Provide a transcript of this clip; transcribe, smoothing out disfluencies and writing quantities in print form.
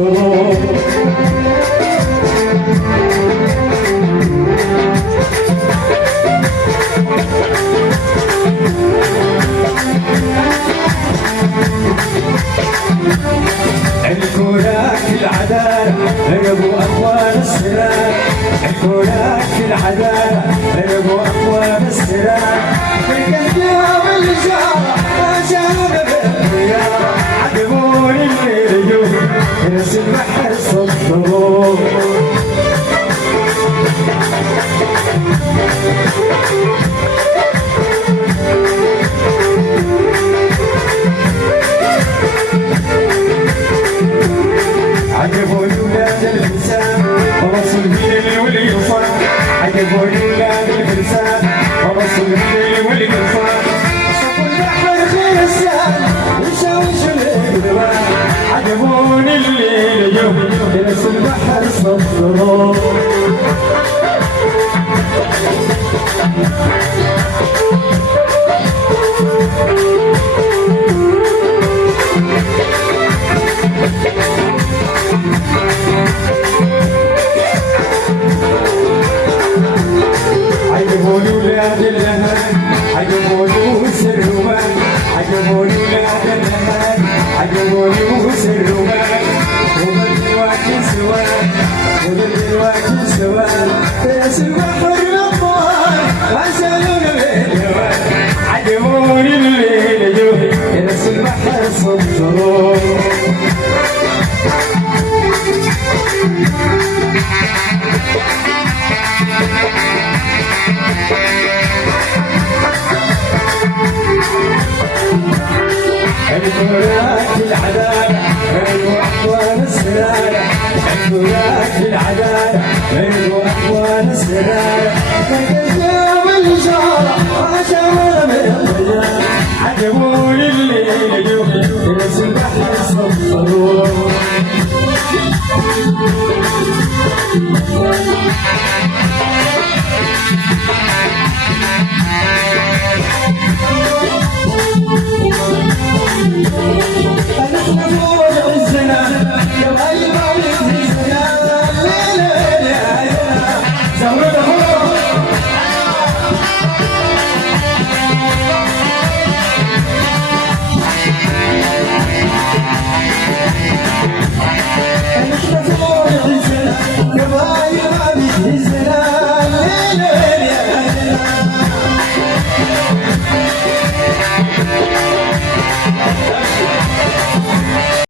صفروا الكولاك العدالة رقبوا أخوان السلام الكولاك العدالة رقبوا أخوان السلام بالقدام الإشارة ما شاب بالخيارة عدمون الليل يوم نفس البحر صفروا عجبوني ولاد الفرسان ورسوا الليل والقفار عجبوني ولاد الفرسان ورسوا الليل والقفار شافوا البحر خرسان وشاوشوا القدران عجبوني الليل يوم نفس البحر صفروا عجبوني ولاد الأهل عجبوني وسرمان عجبوني ولاد الأهل عجبوني وسرمان وبالدلوقتي سوان وبالدلوقتي سوان فاس البحر الأطوال وسالونا بالهوان عجبوني الليل يوم نفس البحر صفروا الكولاك العدالة رقبوا أخوان السلالة الكولاك العدالة رقبوا أخوان السلالة بالقدام الإشارة ما شاف من الضياع عجبوني الليل يوم